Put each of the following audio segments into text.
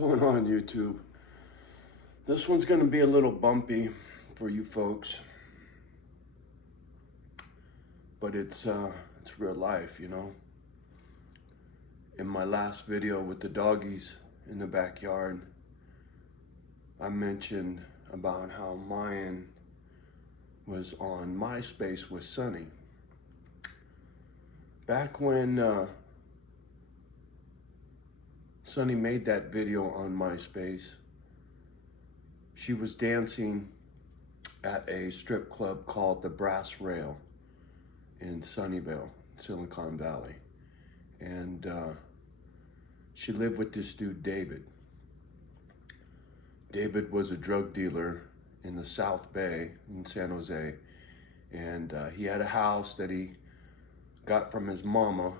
Going on YouTube? This one's gonna be a little bumpy for you folks, but it's real life, you know. In my last video with the doggies in the backyard, I mentioned about how Mayan was on MySpace with Sunny. Back when Sunny made that video on MySpace, she was dancing at a strip club called the Brass Rail in Sunnyvale, Silicon Valley. And she lived with this dude, David. David was a drug dealer in the South Bay in San Jose. And he had a house that he got from his mama,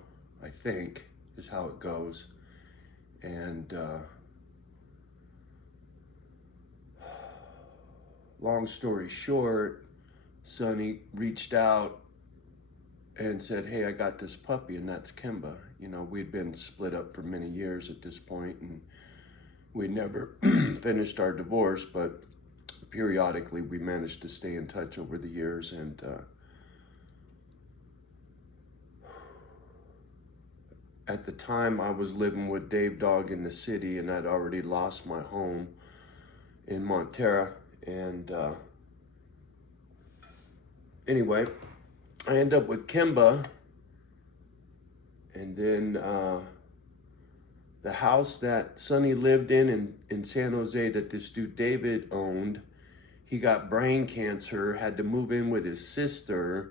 I think, is how it goes. And long story short, Sunny reached out and said, hey, I got this puppy, and that's Kimba. You know, we'd been split up for many years at this point, and we never finished our divorce, but periodically we managed to stay in touch over the years. And at the time, I was living with Dave Dog in the city, and I'd already lost my home in Montera. And anyway, I end up with Kimba, and then the house that Sunny lived in San Jose that this dude David owned, he got brain cancer, had to move in with his sister.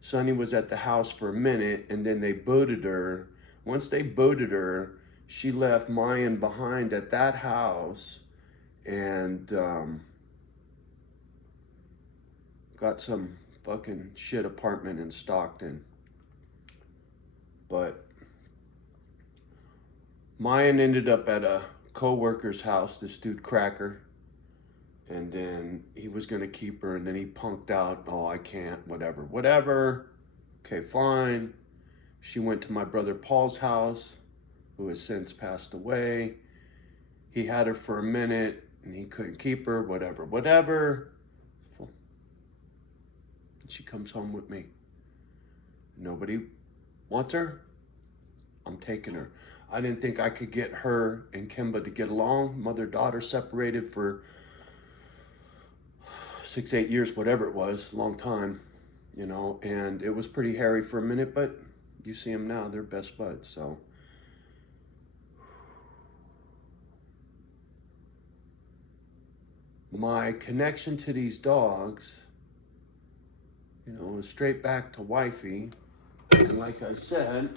Sunny was at the house for a minute, and then they booted her. Once they booted her, she left Mayan behind at that house, and got some fucking shit apartment in Stockton. But Mayan ended up at a co-worker's house, this dude Cracker, and then he was gonna keep her, and then he punked out, oh, I can't, whatever. Okay, fine. She went to my brother Paul's house, who has since passed away. He had her for a minute, and he couldn't keep her, whatever. She comes home with me. Nobody wants her. I'm taking her. I didn't think I could get her and Kimba to get along. Mother-daughter separated for 6-8 years, whatever it was, long time, you know, and it was pretty hairy for a minute, but you see them now, they're best buds, so. My connection to these dogs, you know, straight back to wifey. And like I said,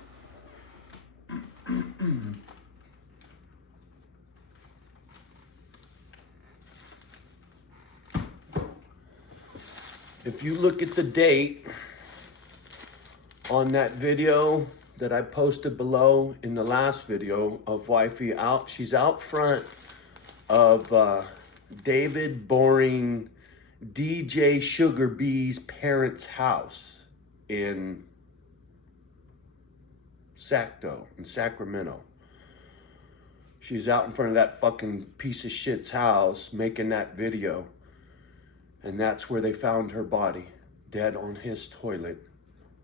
if you look at the date on that video that I posted below in the last video of wifey out, she's out front of David Boring DJ Sugar Bee's parents' house in Sacramento. She's out in front of that fucking piece of shit's house making that video. And that's where they found her body, dead on his toilet,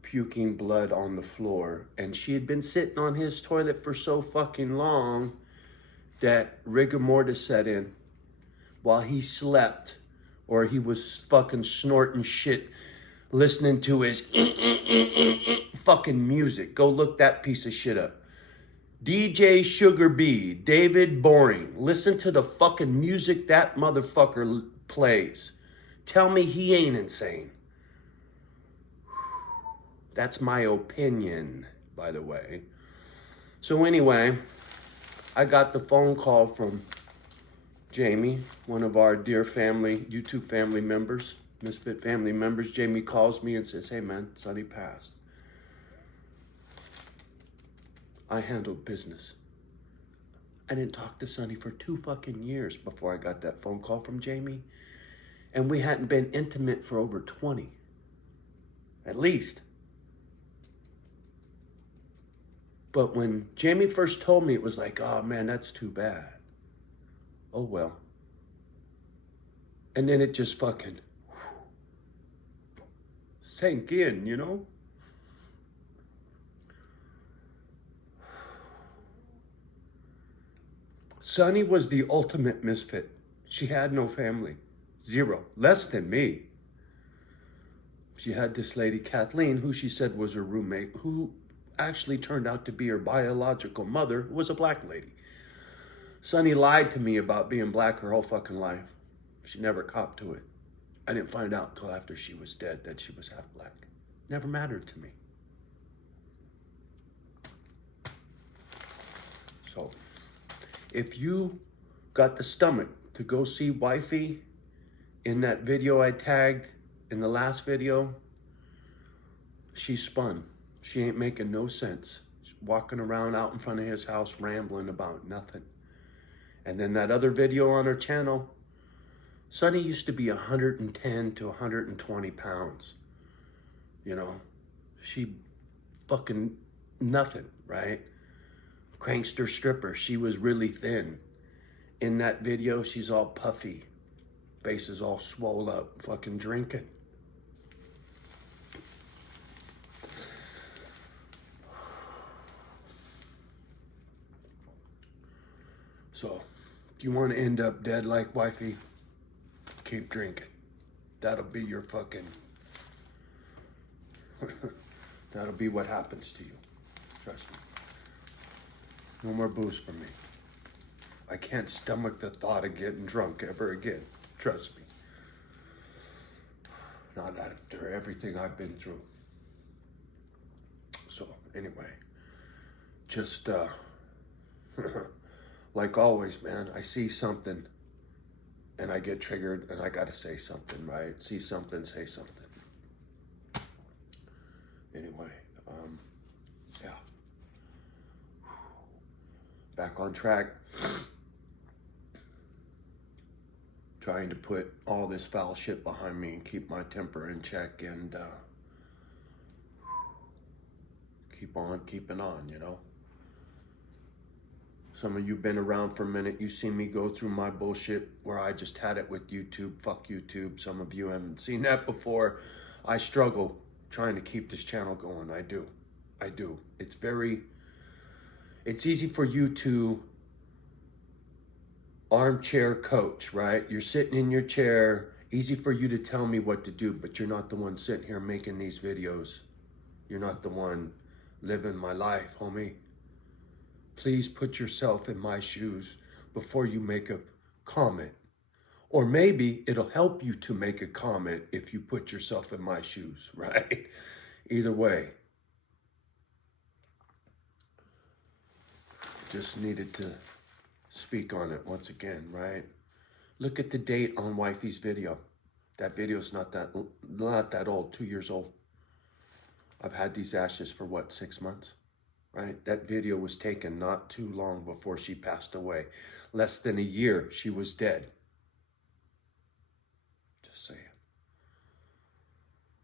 puking blood on the floor. And she had been sitting on his toilet for so fucking long that rigor mortis set in while he slept. Or he was fucking snorting shit, listening to his fucking music. Go look that piece of shit up. DJ Sugar Bee, David Boring. Listen to the fucking music that motherfucker plays. Tell me he ain't insane. That's my opinion, by the way. So anyway, I got the phone call from Jamie, one of our dear family, YouTube family members, Misfit family members. Jamie calls me and says, hey man, Sunny passed. I handled business. I didn't talk to Sunny for 2 fucking years before I got that phone call from Jamie. And we hadn't been intimate for over 20, at least. But when Jamie first told me, it was like, oh man, that's too bad. Oh well. And then it just fucking sank in, you know? Sunny was the ultimate misfit. She had no family. Zero. Less than me. She had this lady, Kathleen, who she said was her roommate, who actually turned out to be her biological mother, who was a black lady. Sunny lied to me about being black her whole fucking life. She never copped to it. I didn't find out till after she was dead that she was half black. Never mattered to me. So, if you got the stomach to go see wifey in that video I tagged in the last video, she spun. She ain't making no sense. She's walking around out in front of his house rambling about nothing. And then that other video on her channel, Sunny used to be 110 to 120 pounds. You know, she fucking nothing, right? Prankster stripper, she was really thin. In that video, she's all puffy. Face is all swole up, fucking drinking. So, if you want to end up dead like wifey, keep drinking. That'll be your fucking... That'll be what happens to you. Trust me. No more booze for me. I can't stomach the thought of getting drunk ever again. Trust me. Not after everything I've been through. So, anyway. Just, like always, man, I see something and I get triggered and I gotta say something, right? See something, say something. Anyway, yeah. Back on track. Trying to put all this foul shit behind me and keep my temper in check and keep on keeping on, you know? Some of you been around for a minute. You seen me go through my bullshit where I just had it with YouTube. Fuck YouTube. Some of you haven't seen that before. I struggle trying to keep this channel going. I do. It's easy for you to armchair coach, right? You're sitting in your chair. Easy for you to tell me what to do, but you're not the one sitting here making these videos. You're not the one living my life, homie. Please put yourself in my shoes before you make a comment. Or maybe it'll help you to make a comment if you put yourself in my shoes, right? Either way. Just needed to speak on it once again, right? Look at the date on wifey's video. That video's not that old, 2 years old. I've had these ashes for what, 6 months? Right? That video was taken not too long before she passed away. Less than a year, she was dead. Just saying.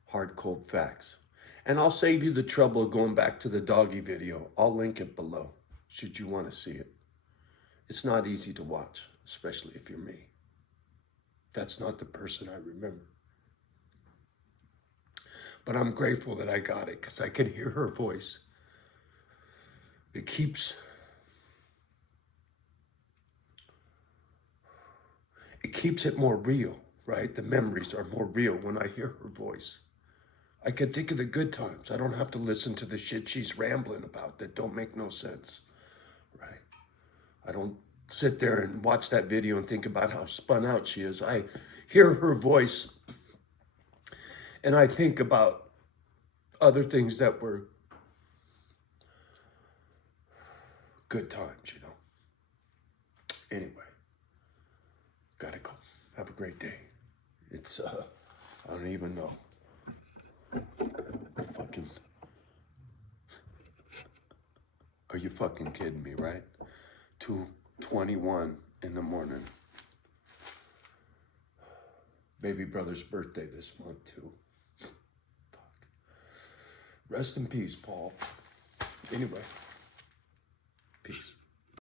Hard, cold facts. And I'll save you the trouble of going back to the doggy video. I'll link it below, should you want to see it. It's not easy to watch, especially if you're me. That's not the person I remember. But I'm grateful that I got it, because I can hear her voice. It keeps it more real, right? The memories are more real when I hear her voice. I can think of the good times. I don't have to listen to the shit she's rambling about that don't make no sense, right? I don't sit there and watch that video and think about how spun out she is. I hear her voice and I think about other things that were good times, you know. Anyway, gotta go. Have a great day. It's, I don't even know. Fucking, are you fucking kidding me, right? 2:21 in the morning. Baby brother's birthday this month, too. Fuck. Rest in peace, Paul. Anyway. Peace.